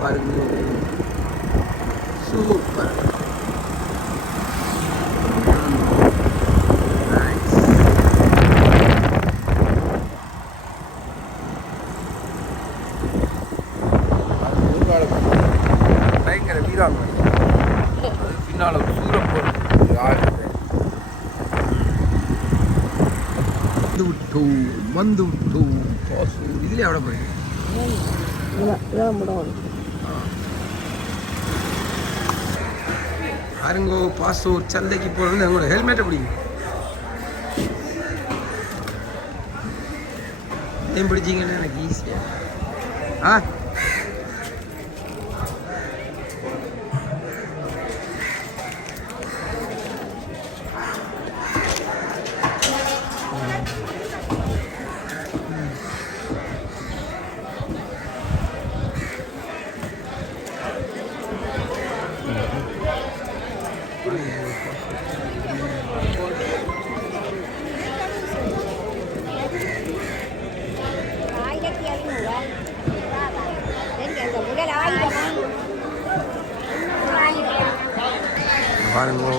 பாருங்க, சூப்பர். பயங்கர வீராங்க. அது பின்னால் ஒரு சூரம் போகிறது ஆடு வந்து விட்டு இதுலேயே எவ்வளோ போய் பாருங்கோ. பாஸ்போர்ட் சந்தைக்கு போகிறது அவங்களோட ஹெல்மெட்டை பிடிக்கும். ஏன் பிடிச்சிங்கன்னு எனக்கு ஈஸியாக பாருங்கோ.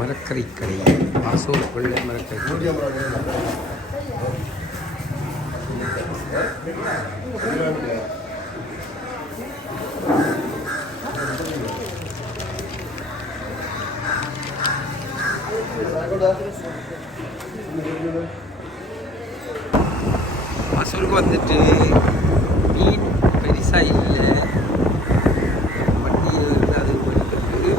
மரக்கறி கடை, பாசோர் கொள்ளை மரக்கறி. பாசோருக்கு வந்துட்டு மீன் பெருசா இல்லை, வண்டியில் அது போய்கொண்டு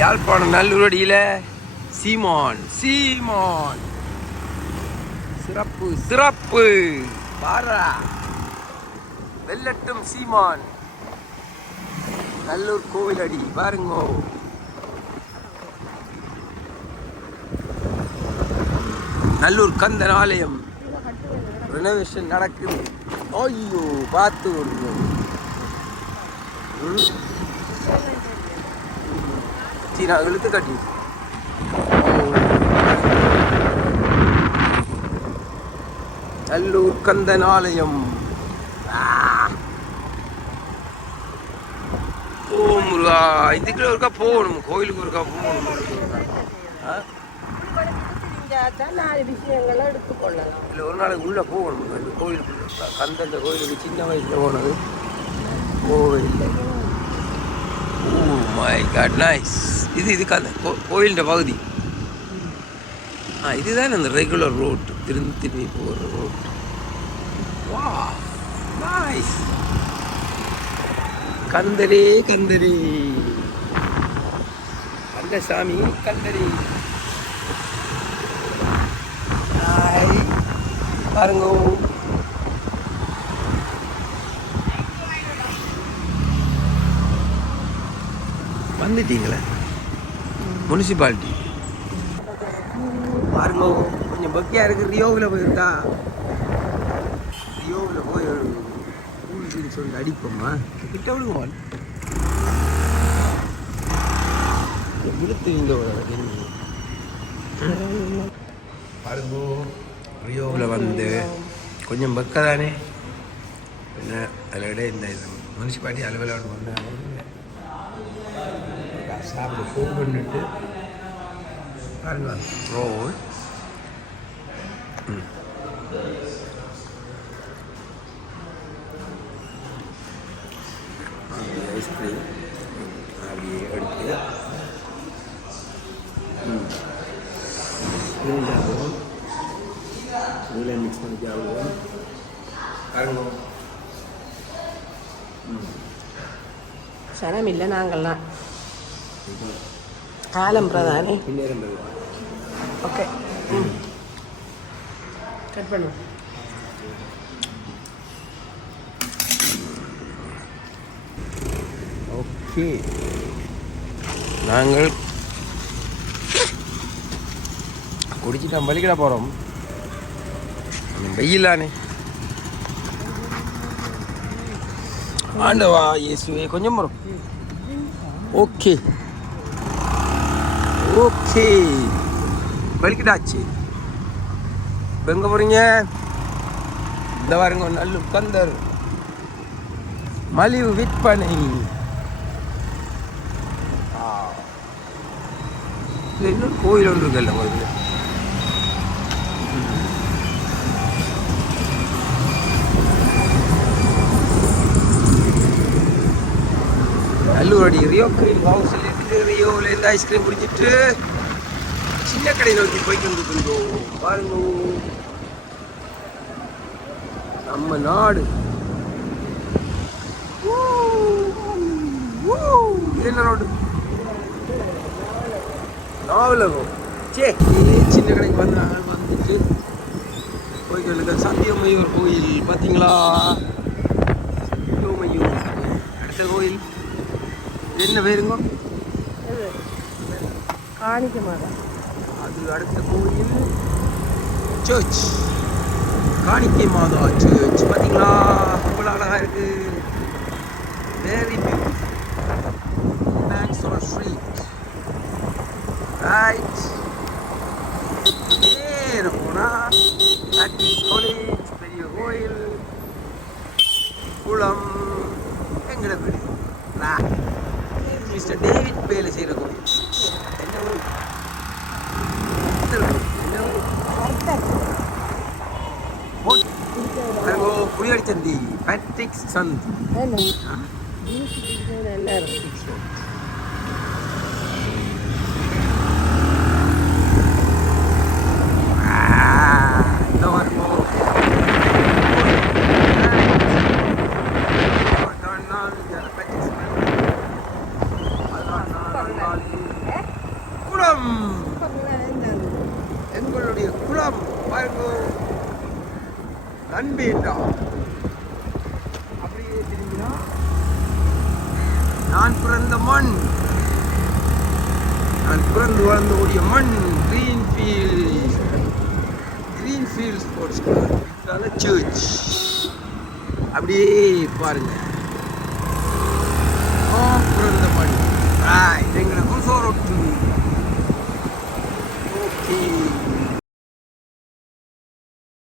யாழ்ப்பாணம் நல்லூரடியில் சீமான் சீமான் சிறப்பு சிறப்பு பாரா வெள்ளட்டும் சீமான் நல்லூர் கோவிலடி பாருங்கோ. நல்லூர் கந்தன் ஆலயம் ரெனோவேஷன் நடக்குது. ஐயோ பார்த்து விடுங்க. சீனா இழுத்து கட்டி நல்லூர் கந்தன் ஆலயம். ஓ முருகா, இதுக்குள்ள ஒருக்கா போகணும், கோயிலுக்கு ஒருக்கா போகணும். இல்லை ஒரு நாளைக்கு உள்ளே போகணும் அந்த கோயிலுக்குள்ள. கந்தந்த கோயிலுக்கு சின்ன வயசில் போனது கோவில். Oh my god nice. இதுக்கு அந்த கோயிலிൻ്റെ பகுதி. இதுதான் அந்த ரெகுலர் ரோட்டு, திரும்பி போகிற ரோட்டு. வா நைஸ். கந்தரே கந்தரே கந்தசாமி கந்தரே. பாருங்க வந்துட்டீங்களே முனிசிபாலிட்டி. பாருங்க கொஞ்சம் பக்கியா இருக்கு. ரியோவில் போயிருக்கா, ரியோவில் போய் கூலின்னு சொல்லி அடிப்போம்மா கிட்ட விடுவோம். விழுத்து பாருங்க ரியோவில் வந்து கொஞ்சம் பக்க தானே என்ன அதில் இந்த முனிசிபாலிட்டி அலுவலகம் வந்து சாப்பிட ஃபோன் பண்ணிட்டு பாருங்க ரோல். ஐஸ்கிரீம் அப்படியே எடுத்து சாப்பிடுவோம். இதில் மிக்ஸ் பண்ணி சாப்பிடுவோம். பாருங்க சனம் இல்லை. நாங்கள்லாம் காலம் பிரதானே. ஓகே கட் பண்ணுவோம். ஓகே நாங்கள் குடிச்சிட்டோம், வலிக்கிட போகிறோம். வெயிலானே. ஆண்டவா இயேசுவே, கொஞ்சம் வரும். ஓகே ஓகே, வலிக்கிட்டாச்சு. இப்போ எங்கே போகிறீங்க? இந்த வாருங்க, நல்ல கந்தர் மலிவு விற்பனை. இன்னொரு கோயில் ஒன்று இருக்குல்ல கோயில். நல்லூரடி ரியோ கிரீம் ஹவுஸில் இருந்து ரியோவிலேருந்து ஐஸ்கிரீம் குடிச்சிட்டு சின்ன கடை நோக்கி போய்ட்டு வந்துருந்தோம். பாருங்க, நம்ம நாடு. இது என்ன ரோடு? நாவலகம். சே, சின்ன கடைக்கு வந்துட்டு கோயிலுக்கு சத்தியமயூர் கோயில் பார்த்தீங்களா? சத்தியமயூர். அடுத்த கோயில் என்ன பேருங்க? காணிக்க மாதா. அது அடுத்த கோயில் சர்ச், காணிக்கை மாதா சர்ச். பார்த்தீங்களா, அவ்வளோ அழகாக இருக்கு. Very beautiful. Maxwell street. Right. நேர போனால் காலேஜ், பெரிய கோயில், குளம், எங்கட வீடு. மிஸ்டர் டேவிட் வேலை செய்கிற கோயில். புளியடிச்சந்தி, பேட்ரிக்ஸ் சந்தி. குளம், எங்களுடைய குளம் பாருங்க. நண்பேண்டா அப்படியே திரும்பினா நான் பிறந்த மண், நான் பிறந்து வளர்ந்த கூடிய மண். Greenfield sports club, church. அப்படியே பாருங்க, பிறந்த மண். எங்களை குசோரொட்டு. ஓகே.